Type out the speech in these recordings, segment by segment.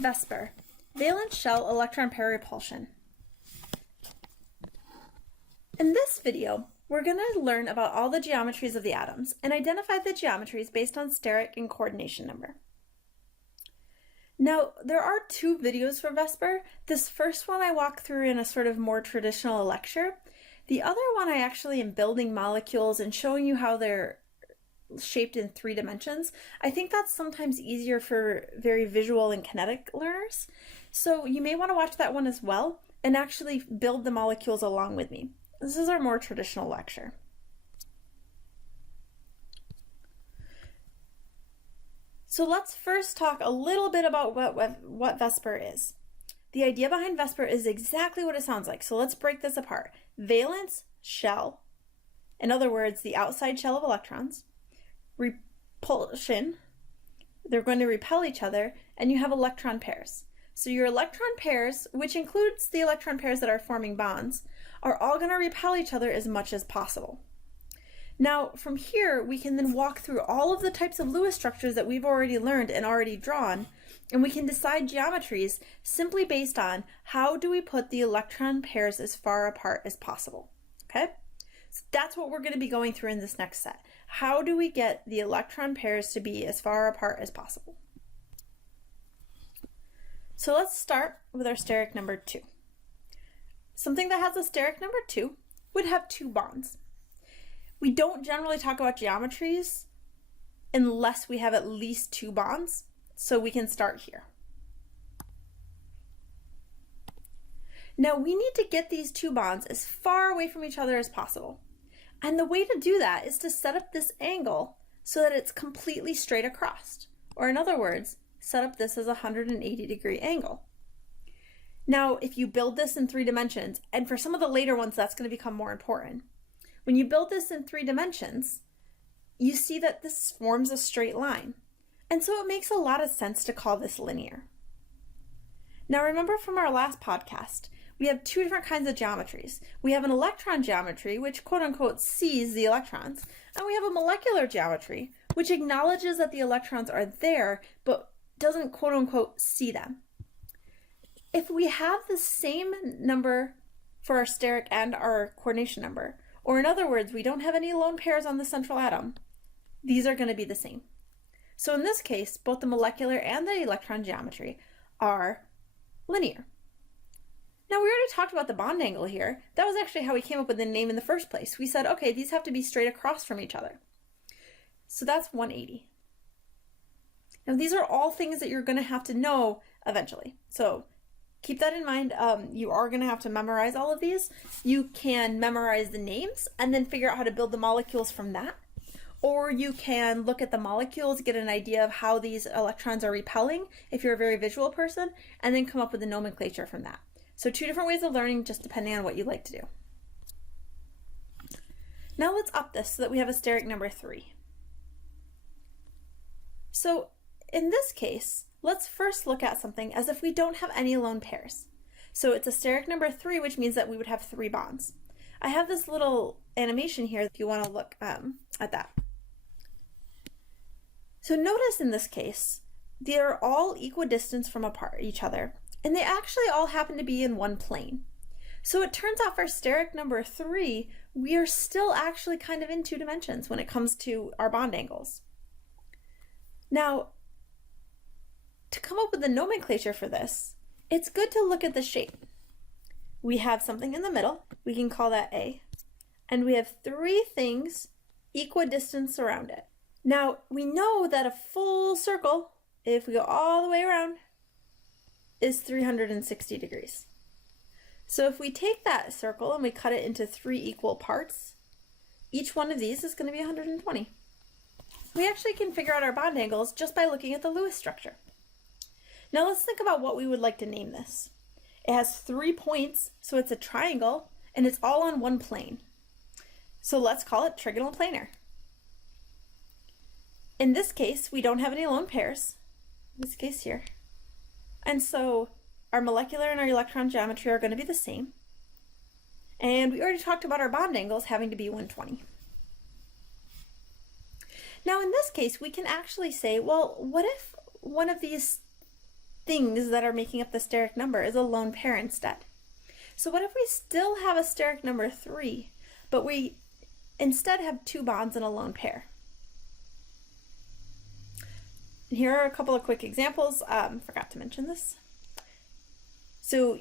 VSEPR, valence shell electron pair repulsion. In this video, we're going to learn about all the geometries of the atoms and identify the geometries based on steric and coordination number. Now, there are two videos for VSEPR. This first one I walk through in a sort of more traditional lecture. The other one I actually am building molecules and showing you how they're shaped in 3 dimensions. I think that's sometimes easier for very visual and kinetic learners. So you may want to watch that one as well and actually build the molecules along with me. This is our more traditional lecture. So let's first talk a little bit about what VSEPR is. The idea behind VSEPR is exactly what it sounds like. So let's break this apart. Valence shell, in other words, the outside shell of electrons. Repulsion, they're going to repel each other, and you have electron pairs. So your electron pairs, which includes the electron pairs that are forming bonds, are all going to repel each other as much as possible. Now, from here, we can then walk through all of the types of Lewis structures that we've already learned and already drawn, and we can decide geometries simply based on how do we put the electron pairs as far apart as possible, okay? So that's what we're going to be going through in this next set. How do we get the electron pairs to be as far apart as possible? So let's start with our steric number 2. Something that has a steric number 2 would have 2 bonds. We don't generally talk about geometries unless we have at least 2 bonds, so we can start here. Now we need to get these 2 bonds as far away from each other as possible. And the way to do that is to set up this angle so that it's completely straight across. Or in other words, set up this as a 180-degree angle. Now, if you build this in 3 dimensions, and for some of the later ones, that's going to become more important. When you build this in 3 dimensions, you see that this forms a straight line. And so it makes a lot of sense to call this linear. Now remember from our last podcast, we have 2 different kinds of geometries. We have an electron geometry, which quote-unquote sees the electrons, and we have a molecular geometry, which acknowledges that the electrons are there, but doesn't quote-unquote see them. If we have the same number for our steric and our coordination number, or in other words, we don't have any lone pairs on the central atom, these are going to be the same. So in this case, both the molecular and the electron geometry are linear. Now we already talked about the bond angle here. That was actually how we came up with the name in the first place. We said, okay, these have to be straight across from each other. So that's 180. Now these are all things that you're going to have to know eventually. So keep that in mind. You are going to have to memorize all of these. You can memorize the names and then figure out how to build the molecules from that. Or you can look at the molecules, get an idea of how these electrons are repelling if you're a very visual person, and then come up with the nomenclature from that. So 2 different ways of learning, just depending on what you like to do. Now let's up this so that we have a steric number 3. So in this case, let's first look at something as if we don't have any lone pairs. So it's a steric number 3, which means that we would have 3 bonds. I have this little animation here if you want to look at that. So notice in this case, they are all equidistant from each other, and they actually all happen to be in one plane. So it turns out for steric number 3, we are still actually kind of in 2 dimensions when it comes to our bond angles. Now, to come up with the nomenclature for this, it's good to look at the shape. We have something in the middle, we can call that A, and we have 3 things equidistant around it. Now, we know that a full circle, if we go all the way around, is 360 degrees. So if we take that circle and we cut it into 3 equal parts, each one of these is going to be 120. We actually can figure out our bond angles just by looking at the Lewis structure. Now let's think about what we would like to name this. It has 3 points, so it's a triangle, and it's all on one plane. So let's call it trigonal planar. In this case, we don't have any lone pairs, in this case here. And so our molecular and our electron geometry are going to be the same. And we already talked about our bond angles having to be 120. Now in this case, we can actually say, well, what if one of these things that are making up the steric number is a lone pair instead. So what if we still have a steric number 3, but we instead have 2 bonds and a lone pair? And here are a couple of quick examples. Forgot to mention this. So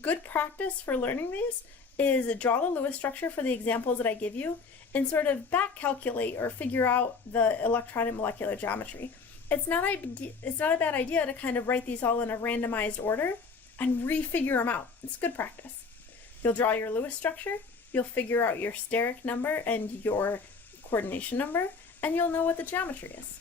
good practice for learning these is draw the Lewis structure for the examples that I give you and sort of back calculate or figure out the electron and molecular geometry. It's not a bad idea to kind of write these all in a randomized order and refigure them out. It's good practice. You'll draw your Lewis structure, you'll figure out your steric number and your coordination number, and you'll know what the geometry is.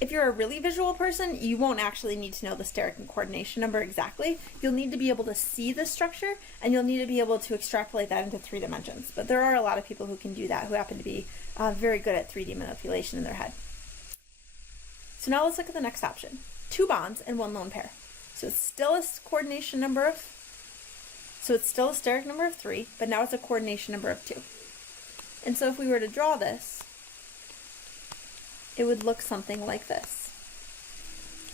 If you're a really visual person, you won't actually need to know the steric and coordination number exactly. You'll need to be able to see the structure, and you'll need to be able to extrapolate that into 3 dimensions. But there are a lot of people who can do that, who happen to be very good at 3D manipulation in their head. So now let's look at the next option. 2 bonds and 1 lone pair. So it's still a coordination number of, so it's still a steric number of 3, but now it's a coordination number of 2. And so if we were to draw this, it would look something like this.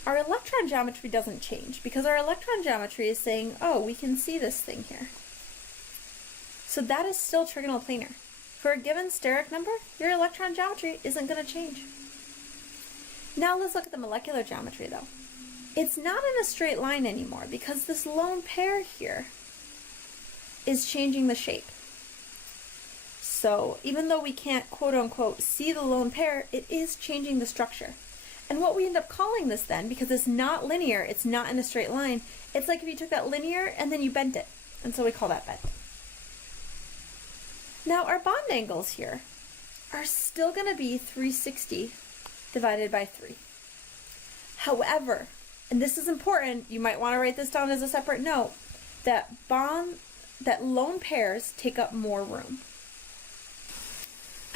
Our electron geometry doesn't change because our electron geometry is saying, oh, we can see this thing here. So that is still trigonal planar. For a given steric number, your electron geometry isn't going to change. Now let's look at the molecular geometry though. It's not in a straight line anymore because this lone pair here is changing the shape. So even though we can't quote unquote see the lone pair, it is changing the structure. And what we end up calling this then, because it's not linear, it's not in a straight line, it's like if you took that linear and then you bent it. And so we call that bent. Now our bond angles here are still going to be 360 divided by 3. However, and this is important, you might want to write this down as a separate note, that lone pairs take up more room.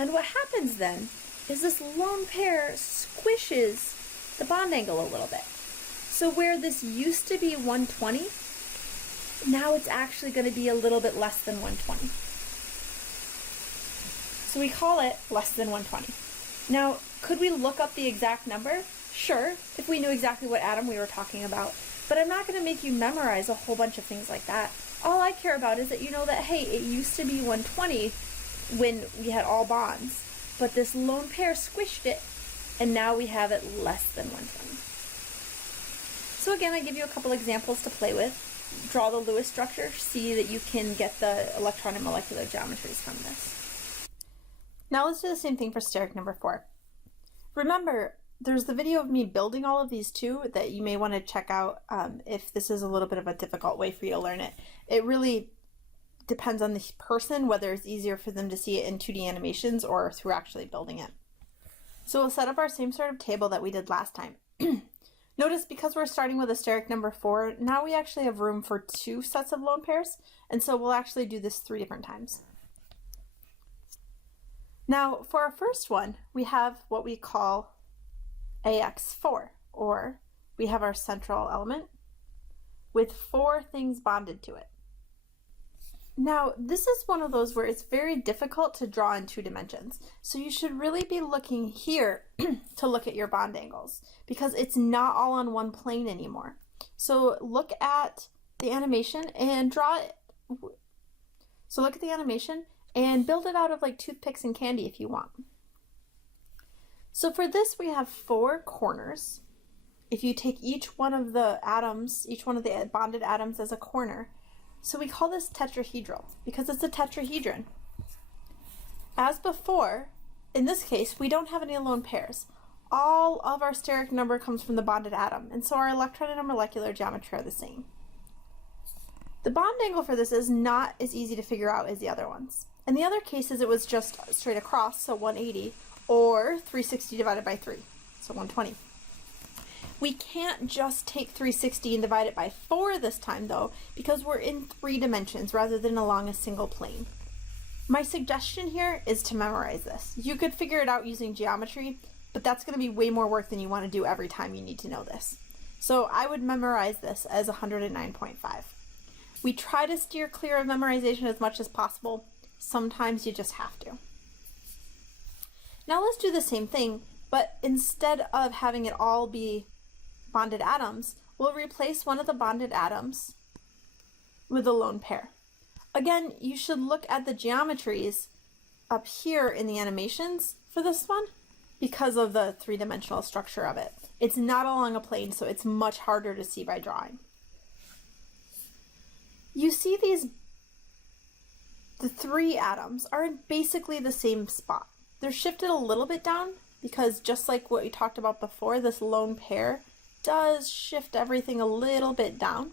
And what happens then is this lone pair squishes the bond angle a little bit. So where this used to be 120, now it's actually going to be a little bit less than 120. So we call it less than 120. Now, could we look up the exact number? Sure, if we knew exactly what atom we were talking about. But I'm not going to make you memorize a whole bunch of things like that. All I care about is that you know that, hey, it used to be 120 when we had all bonds, but this lone pair squished it, and now we have it less than 120. So again, I give you a couple examples to play with. Draw the Lewis structure, see that you can get the electron and molecular geometries from this. Now let's do the same thing for steric number 4. Remember, there's the video of me building all of these too that you may want to check out if this is a little bit of a difficult way for you to learn it. It really depends on the person whether it's easier for them to see it in 2D animations or through actually building it. So we'll set up our same sort of table that we did last time. Notice because we're starting with a steric number 4, now we actually have room for 2 sets of lone pairs, and so we'll actually do this 3 different times. Now for our first one, we have what we call AX4, or we have our central element with 4 things bonded to it. Now, this is one of those where it's very difficult to draw in 2 dimensions. So you should really be looking here to look at your bond angles because it's not all on one plane anymore. So look at the animation and draw it. So look at the animation and build it out of like toothpicks and candy if you want. So for this, we have 4 corners. If you take each one of the atoms, each one of the bonded atoms as a corner, so we call this tetrahedral because it's a tetrahedron. As before, in this case, we don't have any lone pairs. All of our steric number comes from the bonded atom, and so our electron and our molecular geometry are the same. The bond angle for this is not as easy to figure out as the other ones. In the other cases, it was just straight across, so 180, or 360 divided by 3, so 120. We can't just take 360 and divide it by 4 this time though, because we're in 3 dimensions rather than along a single plane. My suggestion here is to memorize this. You could figure it out using geometry, but that's going to be way more work than you want to do every time you need to know this. So I would memorize this as 109.5. We try to steer clear of memorization as much as possible. Sometimes you just have to. Now let's do the same thing, But instead of having it all be bonded atoms, we'll replace one of the bonded atoms with a lone pair. Again, you should look at the geometries up here in the animations for this one because of the three-dimensional structure of it. It's not along a plane, so it's much harder to see by drawing. You see the three atoms are in basically the same spot. They're shifted a little bit down because just like what we talked about before, this lone pair does shift everything a little bit down.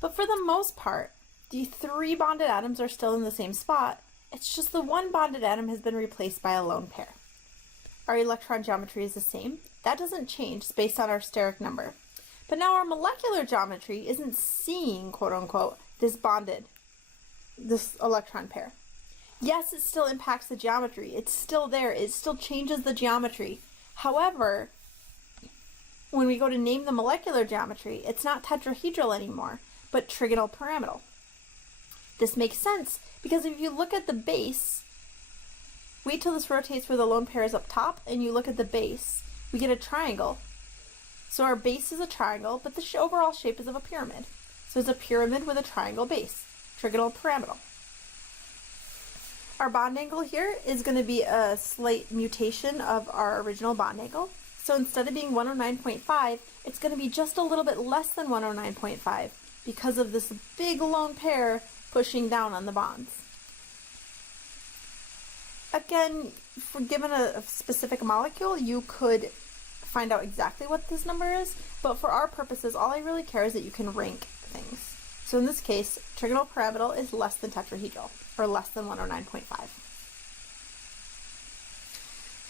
But for the most part, the three bonded atoms are still in the same spot. It's just the one bonded atom has been replaced by a lone pair. Our electron geometry is the same. That doesn't change. It's based on our steric number. But now our molecular geometry isn't seeing, quote unquote, this electron pair. Yes, it still impacts the geometry. It's still there. It still changes the geometry. However, when we go to name the molecular geometry, it's not tetrahedral anymore, but trigonal pyramidal. This makes sense because if you look at the base, wait till this rotates where the lone pair is up top, and you look at the base, we get a triangle. So our base is a triangle, but the overall shape is of a pyramid. So it's a pyramid with a triangle base, trigonal pyramidal. Our bond angle here is going to be a slight mutation of our original bond angle. So instead of being 109.5, it's going to be just a little bit less than 109.5 because of this big lone pair pushing down on the bonds. Again, for given a specific molecule, you could find out exactly what this number is, but for our purposes, all I really care is that you can rank things. So in this case, trigonal pyramidal is less than tetrahedral, or less than 109.5.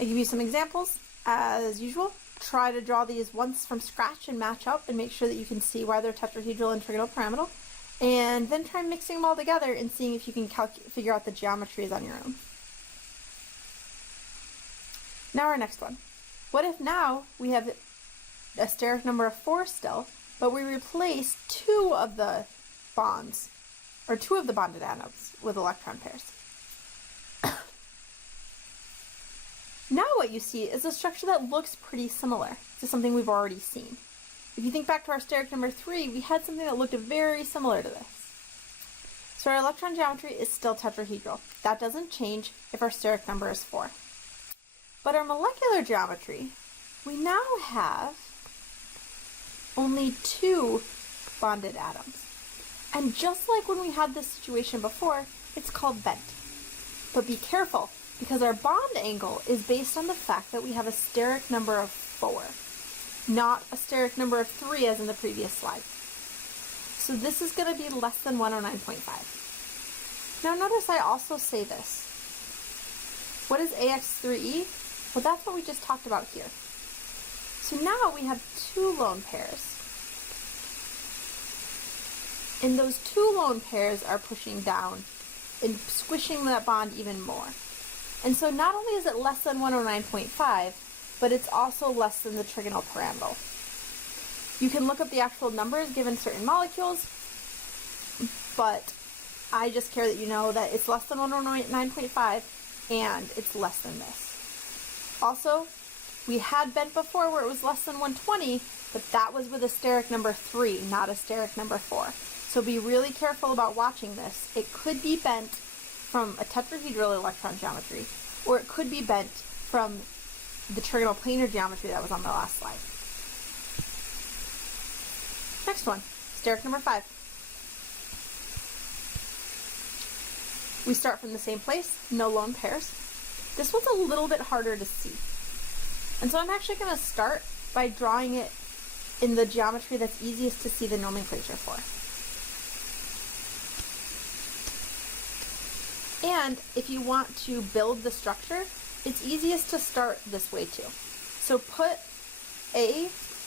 I give you some examples. As usual, try to draw these once from scratch and match up and make sure that you can see why they're tetrahedral and trigonal pyramidal. And then try mixing them all together and seeing if you can figure out the geometries on your own. Now our next one. What if now we have a steric number of 4 still, but we replace 2 of the bonds, or 2 of the bonded atoms with electron pairs? Now what you see is a structure that looks pretty similar to something we've already seen. If you think back to our steric number 3, we had something that looked very similar to this. So our electron geometry is still tetrahedral. That doesn't change if our steric number is 4. But our molecular geometry, we now have only 2 bonded atoms. And just like when we had this situation before, it's called bent. But be careful, because our bond angle is based on the fact that we have a steric number of 4, not a steric number of 3 as in the previous slide. So this is going to be less than 109.5. Now notice I also say this. What is AX3E? Well, that's what we just talked about here. So now we have 2 lone pairs. And those 2 lone pairs are pushing down and squishing that bond even more. And so not only is it less than 109.5, but it's also less than the trigonal pyramidal. You can look up the actual numbers given certain molecules, but I just care that you know that it's less than 109.5 and it's less than this. Also, we had bent before where it was less than 120, but that was with a steric number 3, not a steric number 4. So be really careful about watching this. It could be bent from a tetrahedral electron geometry, or it could be bent from the trigonal planar geometry that was on the last slide. Next one, steric number 5. We start from the same place, no lone pairs. This one's a little bit harder to see. And so I'm actually going to start by drawing it in the geometry that's easiest to see the nomenclature for. And if you want to build the structure, it's easiest to start this way too. So put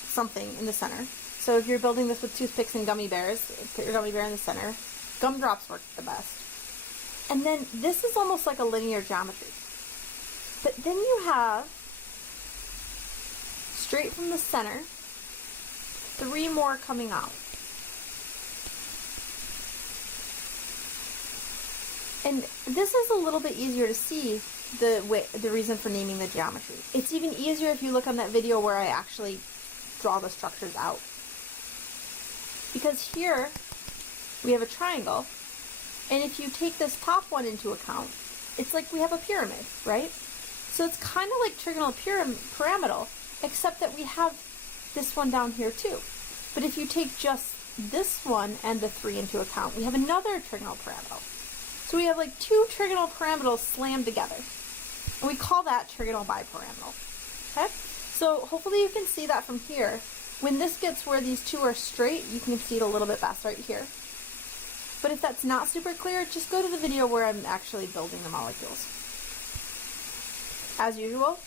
something in the center. So if you're building this with toothpicks and gummy bears, put your gummy bear in the center. Gumdrops work the best. And then this is almost like a linear geometry. But then you have, straight from the center, 3 more coming out. And this is a little bit easier to see the reason for naming the geometry. It's even easier if you look on that video where I actually draw the structures out. Because here we have a triangle, and if you take this top one into account, it's like we have a pyramid, right? So it's kind of like trigonal pyramidal, except that we have this one down here too. But if you take just this one and the 3 into account, we have another trigonal pyramidal. So we have like 2 trigonal pyramidals slammed together. And we call that trigonal bipyramidal. Okay? So hopefully you can see that from here. When this gets where these 2 are straight, you can see it a little bit best right here. But if that's not super clear, just go to the video where I'm actually building the molecules. As usual,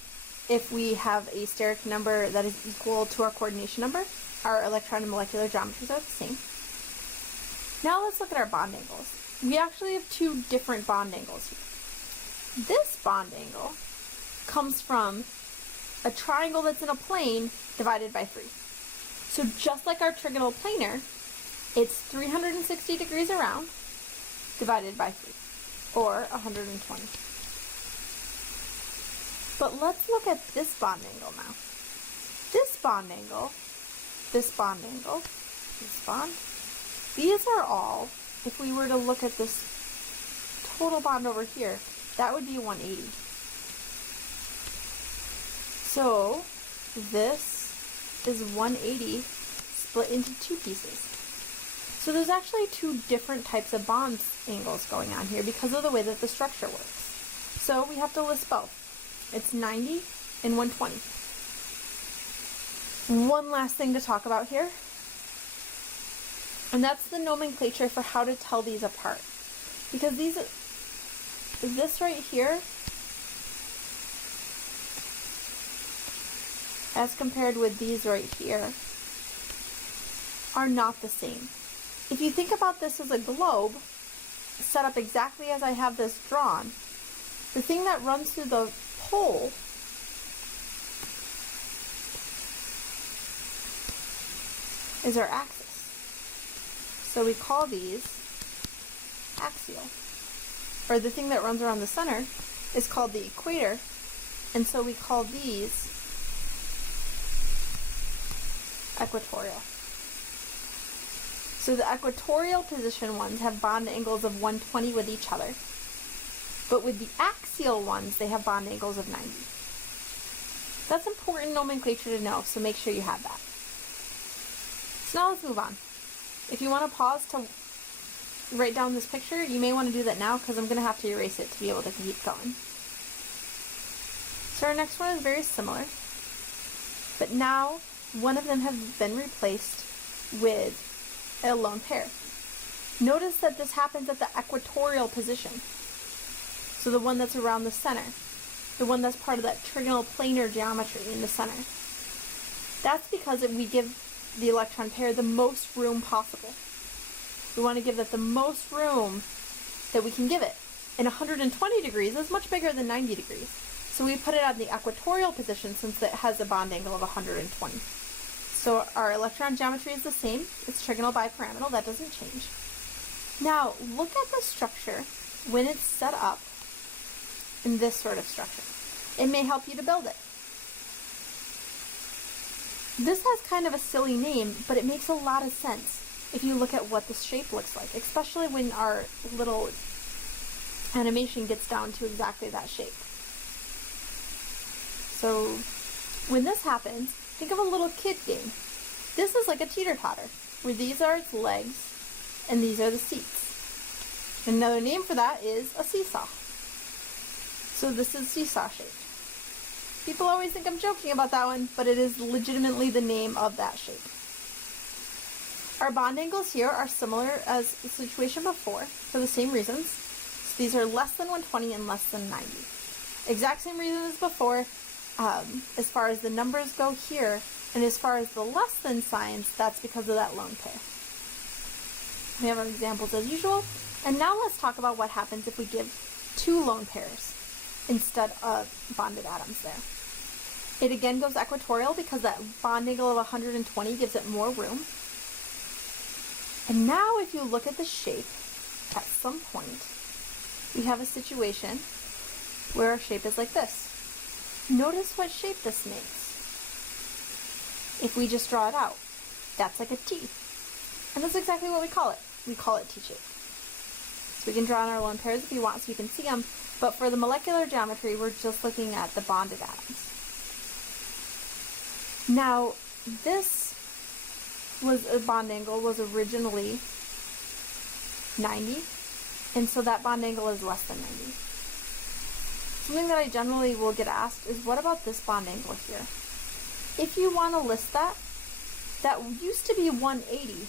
if we have a steric number that is equal to our coordination number, our electron and molecular geometries are the same. Now let's look at our bond angles. We actually have 2 different bond angles here. This bond angle comes from a triangle that's in a plane divided by 3. So just like our trigonal planar, it's 360 degrees around divided by 3, or 120. But let's look at this bond angle now. This bond angle, this bond angle, this bond, these are all, if we were to look at this total bond over here, that would be 180. So this is 180 split into 2 pieces. So there's actually 2 different types of bond angles going on here because of the way that the structure works. So we have to list both. It's 90 and 120. One last thing to talk about here, and that's the nomenclature for how to tell these apart. Because this right here, as compared with these right here, are not the same. If you think about this as a globe, set up exactly as I have this drawn, the thing that runs through the pole is our axis. So we call these axial. Or the thing that runs around the center is called the equator, and so we call these equatorial. So the equatorial position ones have bond angles of 120 with each other. But with the axial ones, they have bond angles of 90. That's important nomenclature to know, so make sure you have that. So now let's move on. If you want to pause to write down this picture, you may want to do that now because I'm going to have to erase it to be able to keep going. So our next one is very similar, but now one of them has been replaced with a lone pair. Notice that this happens at the equatorial position. So the one that's around the center, the one that's part of that trigonal planar geometry in the center. That's because we give the electron pair the most room possible. We want to give it the most room that we can give it. And 120 degrees is much bigger than 90 degrees. So we put it at the equatorial position since it has a bond angle of 120. So our electron geometry is the same. It's trigonal bipyramidal. That doesn't change. Now, look at the structure when it's set up in this sort of structure. It may help you to build it. This has kind of a silly name, but it makes a lot of sense if you look at what the shape looks like, especially when our little animation gets down to exactly that shape. So when this happens, think of a little kid game. This is like a teeter-totter, where these are its legs and these are the seats. Another name for that is a seesaw. So this is seesaw shape. People always think I'm joking about that one, but it is legitimately the name of that shape. Our bond angles here are similar as the situation before for the same reasons. So these are less than 120 and less than 90. Exact same reason as before. As far as the numbers go here, and as far as the less than signs, that's because of that lone pair. We have our examples as usual, and now let's talk about what happens if we give 2 lone pairs instead of bonded atoms there. It again goes equatorial because that bond angle of 120 gives it more room. And now if you look at the shape, at some point, we have a situation where our shape is like this. Notice what shape this makes. If we just draw it out, that's like a T. And that's exactly what we call it. We call it T-shape. So we can draw in our lone pairs if you want so you can see them, but for the molecular geometry, we're just looking at the bonded atoms. Now, this bond angle was originally 90, and so that bond angle is less than 90. Something that I generally will get asked is, what about this bond angle here? If you want to list that, that used to be 180,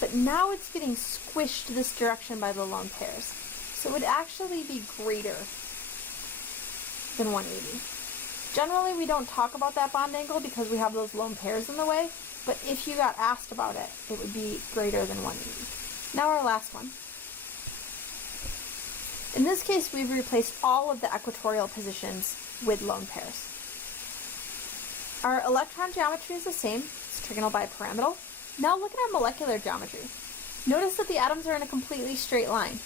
but now it's getting squished this direction by the lone pairs. So it would actually be greater than 180. Generally, we don't talk about that bond angle because we have those lone pairs in the way, but if you got asked about it, it would be greater than 180. Now our last one. In this case, we've replaced all of the equatorial positions with lone pairs. Our electron geometry is the same. It's trigonal bipyramidal. Now look at our molecular geometry. Notice that the atoms are in a completely straight line.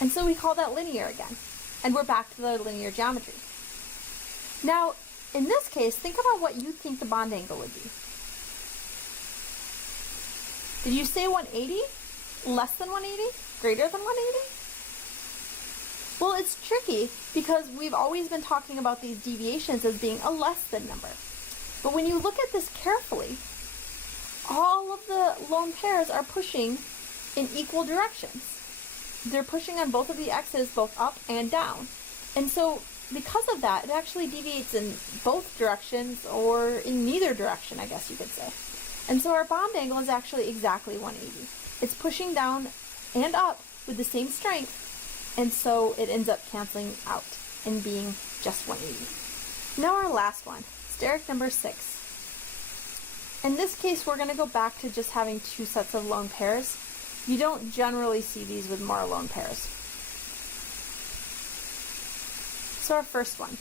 And so we call that linear again. And we're back to the linear geometry. Now, in this case, think about what you think the bond angle would be. Did you say 180? Less than 180? Greater than 180? Well, it's tricky because we've always been talking about these deviations as being a less than number. But when you look at this carefully, all of the lone pairs are pushing in equal directions. They're pushing on both of the x's, both up and down. And so because of that, it actually deviates in both directions, or in neither direction, I guess you could say. And so our bond angle is actually exactly 180. It's pushing down and up with the same strength, and so it ends up canceling out and being just 180. Now our last one, steric number 6. In this case, we're going to go back to just having two sets of lone pairs. You don't generally see these with more lone pairs. So our first one.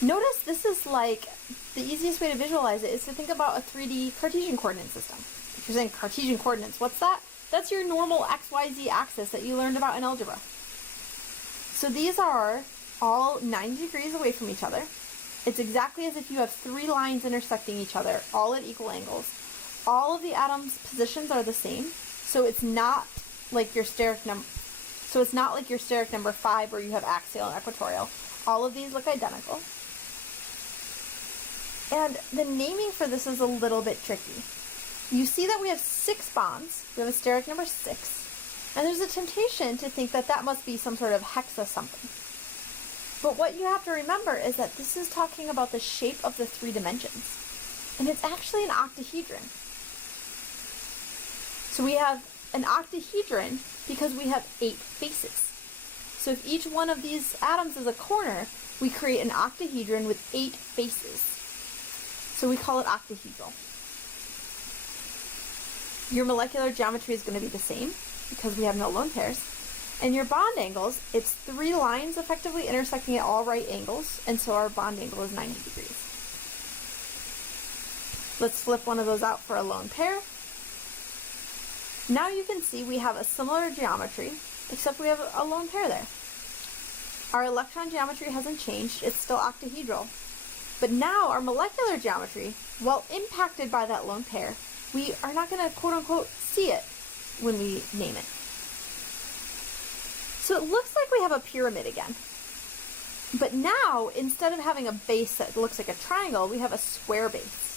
Notice this is like, the easiest way to visualize it is to think about a 3D Cartesian coordinate system. If you're saying Cartesian coordinates, what's that? That's your normal XYZ axis that you learned about in algebra. So these are all 90 degrees away from each other. It's exactly as if you have three lines intersecting each other, all at equal angles. All of the atoms' positions are the same, so it's not like your steric number. So it's not like your steric number 5 where you have axial and equatorial. All of these look identical. And the naming for this is a little bit tricky. You see that we have 6 bonds. We have a steric number 6. And there's a temptation to think that that must be some sort of hexa something. But what you have to remember is that this is talking about the shape of the 3 dimensions. And it's actually an octahedron. So we have an octahedron because we have 8 faces. So if each one of these atoms is a corner, we create an octahedron with 8 faces. So we call it octahedral. Your molecular geometry is going to be the same because we have no lone pairs. And your bond angles, it's 3 lines effectively intersecting at all right angles, and so our bond angle is 90 degrees. Let's flip one of those out for a lone pair. Now you can see we have a similar geometry, except we have a lone pair there. Our electron geometry hasn't changed, it's still octahedral. But now our molecular geometry, while impacted by that lone pair, we are not going to quote-unquote see it when we name it. So it looks like we have a pyramid again. But now, instead of having a base that looks like a triangle, we have a square base.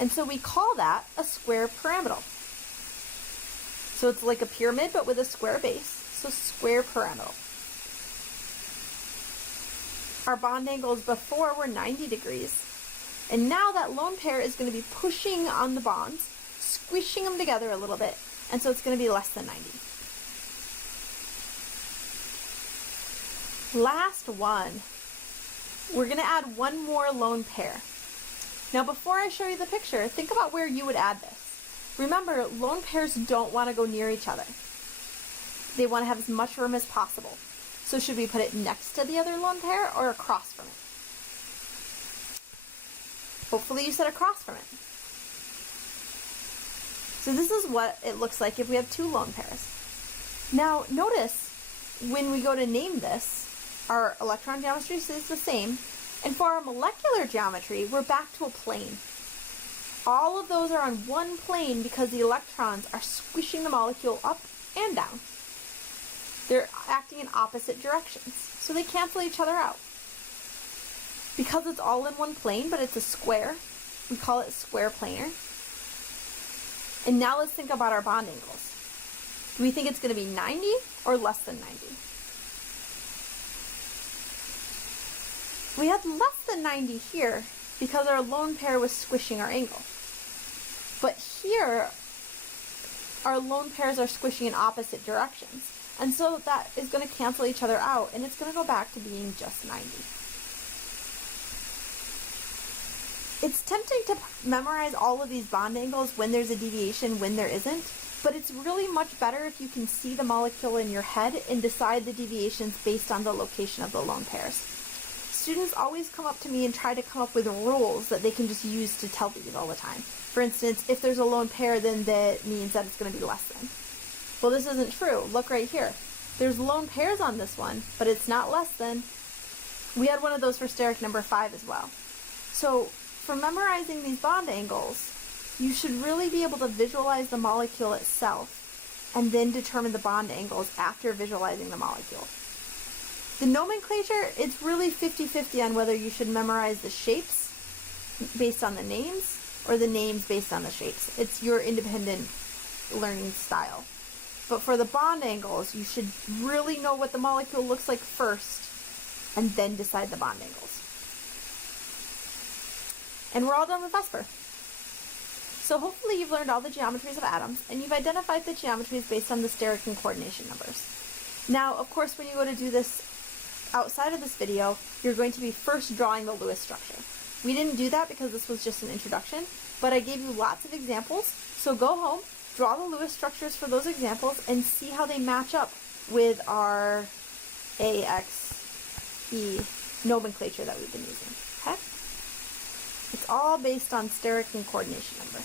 And so we call that a square pyramidal. So it's like a pyramid, but with a square base. So square pyramidal. Our bond angles before were 90 degrees. And now that lone pair is going to be pushing on the bonds, squishing them together a little bit. And so it's going to be less than 90. Last one. We're going to add one more lone pair. Now before I show you the picture, think about where you would add this. Remember, lone pairs don't want to go near each other. They want to have as much room as possible. So should we put it next to the other lone pair or across from it? Hopefully you said across from it. So this is what it looks like if we have 2 lone pairs. Now notice when we go to name this, our electron geometry stays the same, and for our molecular geometry, we're back to a plane. All of those are on one plane because the electrons are squishing the molecule up and down. They're acting in opposite directions, so they cancel each other out. Because it's all in one plane, but it's a square, we call it square planar. And now let's think about our bond angles. Do we think it's going to be 90 or less than 90? We had less than 90 here because our lone pair was squishing our angle. But here, our lone pairs are squishing in opposite directions. And so that is going to cancel each other out, and it's going to go back to being just 90. It's tempting to memorize all of these bond angles when there's a deviation, when there isn't, but it's really much better if you can see the molecule in your head and decide the deviations based on the location of the lone pairs. Students always come up to me and try to come up with rules that they can just use to tell these all the time. For instance, if there's a lone pair, then that means that it's going to be less than. Well, this isn't true. Look right here. There's lone pairs on this one, but it's not less than. We had one of those for steric number 5 as well. So for memorizing these bond angles, you should really be able to visualize the molecule itself and then determine the bond angles after visualizing the molecule. The nomenclature, it's really 50-50 on whether you should memorize the shapes based on the names or the names based on the shapes. It's your independent learning style. But for the bond angles, you should really know what the molecule looks like first and then decide the bond angles. And we're all done with VSEPR. So hopefully you've learned all the geometries of atoms and you've identified the geometries based on the steric and coordination numbers. Now, of course, when you go to do this outside of this video, you're going to be first drawing the Lewis structure. We didn't do that because this was just an introduction, but I gave you lots of examples. So go home, draw the Lewis structures for those examples, and see how they match up with our AXE nomenclature that we've been using. Okay? It's all based on steric and coordination number.